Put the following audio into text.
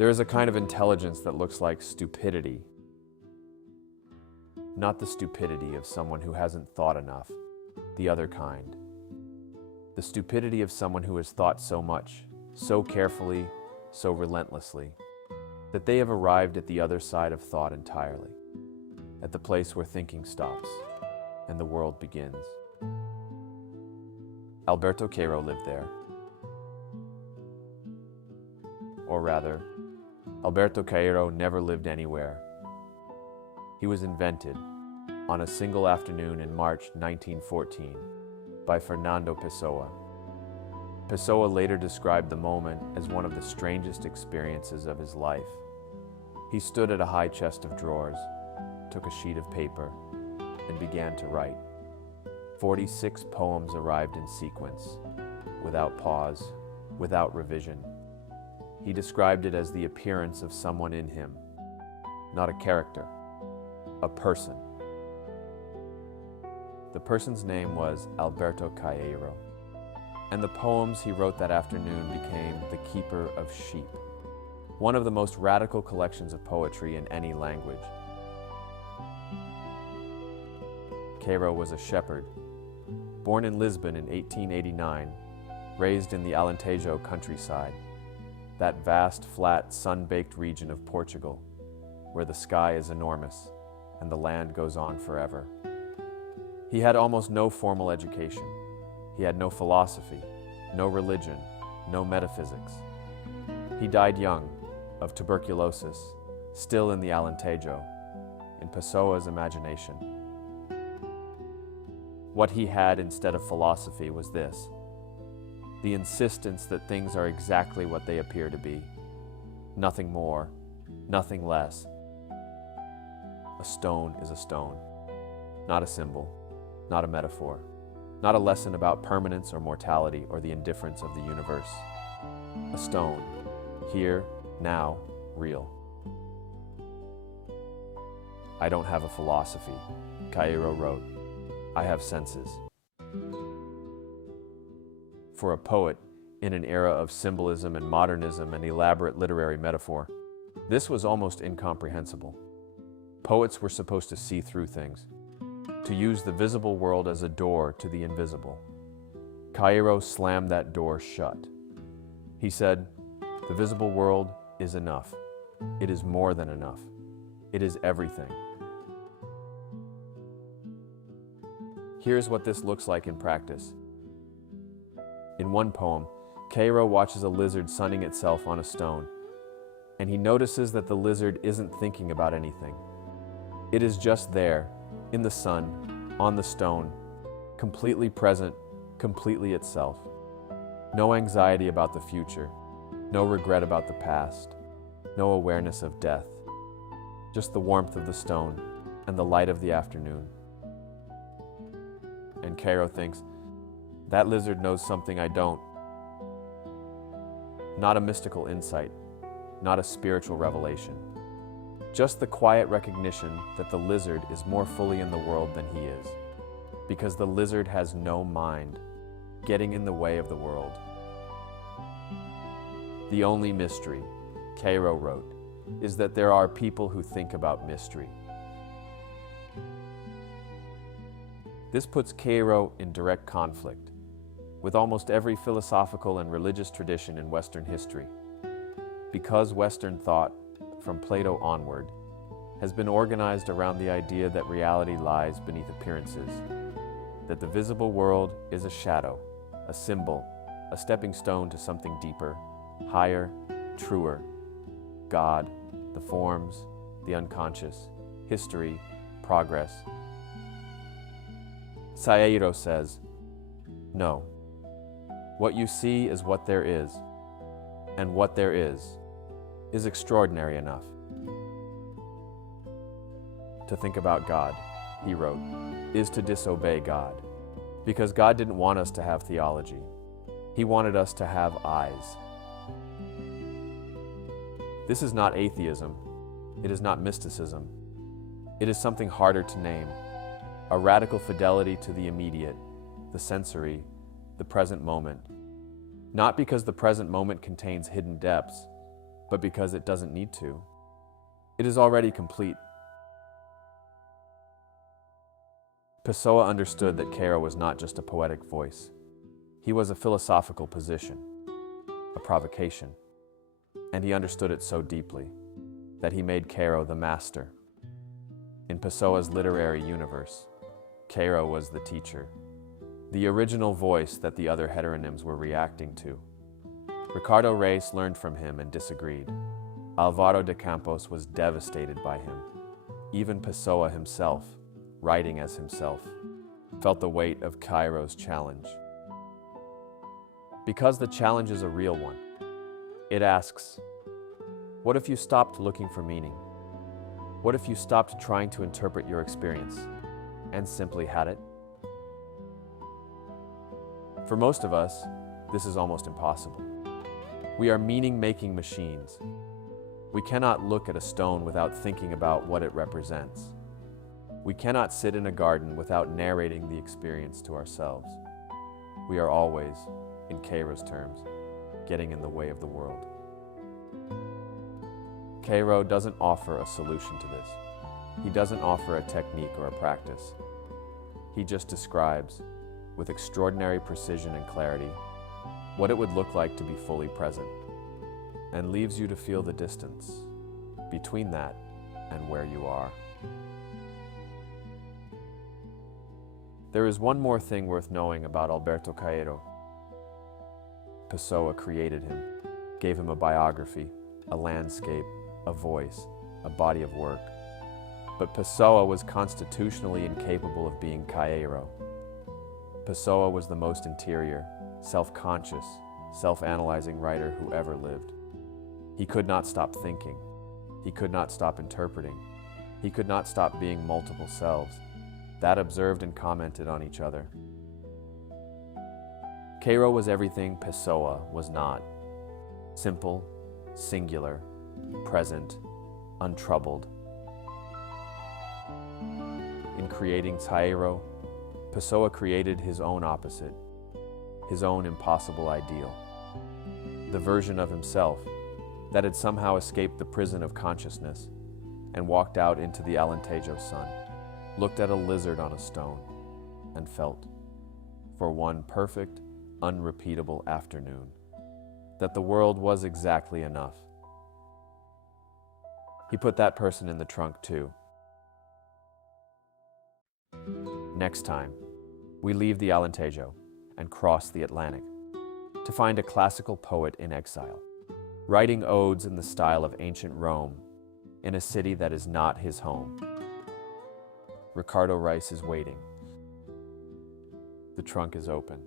There is a kind of intelligence that looks like stupidity. Not the stupidity of someone who hasn't thought enough, the other kind. The stupidity of someone who has thought so much, so carefully, so relentlessly, that they have arrived at the other side of thought entirely, at the place where thinking stops and the world begins. Alberto Caeiro lived there. Or rather, Alberto Caeiro never lived anywhere. He was invented on a single afternoon in March 1914 by Fernando Pessoa. Pessoa later described the moment as one of the strangest experiences of his life. He stood at a high chest of drawers, took a sheet of paper, and began to write. 46 poems arrived in sequence, without pause, without revision. He described it as the appearance of someone in him, not a character, a person. The person's name was Alberto Caeiro, and the poems he wrote that afternoon became The Keeper of Sheep, one of the most radical collections of poetry in any language. Caeiro was a shepherd, born in Lisbon in 1889, raised in the Alentejo countryside, that vast, flat, sun-baked region of Portugal, where the sky is enormous and the land goes on forever. He had almost no formal education. He had no philosophy, no religion, no metaphysics. He died young, of tuberculosis, still in the Alentejo, in Pessoa's imagination. What he had instead of philosophy was this: the insistence that things are exactly what they appear to be. Nothing more, nothing less. A stone is a stone, not a symbol, not a metaphor, not a lesson about permanence or mortality or the indifference of the universe. A stone, here, now, real. I don't have a philosophy, Caeiro wrote. I have senses. For a poet, in an era of symbolism and modernism and elaborate literary metaphor, this was almost incomprehensible. Poets were supposed to see through things, to use the visible world as a door to the invisible. Caeiro slammed that door shut. He said, "The visible world is enough. It is more than enough. It is everything." Here's what this looks like in practice. In one poem, Caeiro watches a lizard sunning itself on a stone, and he notices that the lizard isn't thinking about anything. It is just there, in the sun, on the stone, completely present, completely itself. No anxiety about the future, no regret about the past, no awareness of death. Just the warmth of the stone and the light of the afternoon. And Caeiro thinks, that lizard knows something I don't. Not a mystical insight, not a spiritual revelation. Just the quiet recognition that the lizard is more fully in the world than he is, because the lizard has no mind, getting in the way of the world. The only mystery, Caeiro wrote, is that there are people who think about mystery. This puts Caeiro in direct conflict with almost every philosophical and religious tradition in Western history, because Western thought, from Plato onward, has been organized around the idea that reality lies beneath appearances, that the visible world is a shadow, a symbol, a stepping stone to something deeper, higher, truer, God, the forms, the unconscious, history, progress. Caeiro says, no, what you see is what there is, and what there is extraordinary enough. To think about God, he wrote, is to disobey God, because God didn't want us to have theology. He wanted us to have eyes. This is not atheism. It is not mysticism. It is something harder to name, a radical fidelity to the immediate, the sensory, the present moment. Not because the present moment contains hidden depths, but because it doesn't need to. It is already complete. Pessoa understood that Caeiro was not just a poetic voice. He was a philosophical position, a provocation, and he understood it so deeply that he made Caeiro the master. In Pessoa's literary universe, Caeiro was the teacher, the original voice that the other heteronyms were reacting to. Ricardo Reis learned from him and disagreed. Álvaro de Campos was devastated by him. Even Pessoa himself, writing as himself, felt the weight of Caeiro's challenge. Because the challenge is a real one, it asks, what if you stopped looking for meaning? What if you stopped trying to interpret your experience and simply had it? For most of us, this is almost impossible. We are meaning-making machines. We cannot look at a stone without thinking about what it represents. We cannot sit in a garden without narrating the experience to ourselves. We are always, in Caeiro's terms, getting in the way of the world. Caeiro doesn't offer a solution to this. He doesn't offer a technique or a practice. He just describes, with extraordinary precision and clarity, what it would look like to be fully present, and leaves you to feel the distance between that and where you are. There is one more thing worth knowing about Alberto Caeiro. Pessoa created him, gave him a biography, a landscape, a voice, a body of work. But Pessoa was constitutionally incapable of being Caeiro. Pessoa was the most interior, self-conscious, self-analyzing writer who ever lived. He could not stop thinking. He could not stop interpreting. He could not stop being multiple selves that observed and commented on each other. Caeiro was everything Pessoa was not. Simple, singular, present, untroubled. In creating Caeiro, Pessoa created his own opposite, his own impossible ideal. The version of himself that had somehow escaped the prison of consciousness and walked out into the Alentejo sun, looked at a lizard on a stone, and felt, for one perfect, unrepeatable afternoon, that the world was exactly enough. He put that person in the trunk too. Next time, we leave the Alentejo and cross the Atlantic to find a classical poet in exile, writing odes in the style of ancient Rome in a city that is not his home. Ricardo Reis is waiting. The trunk is open.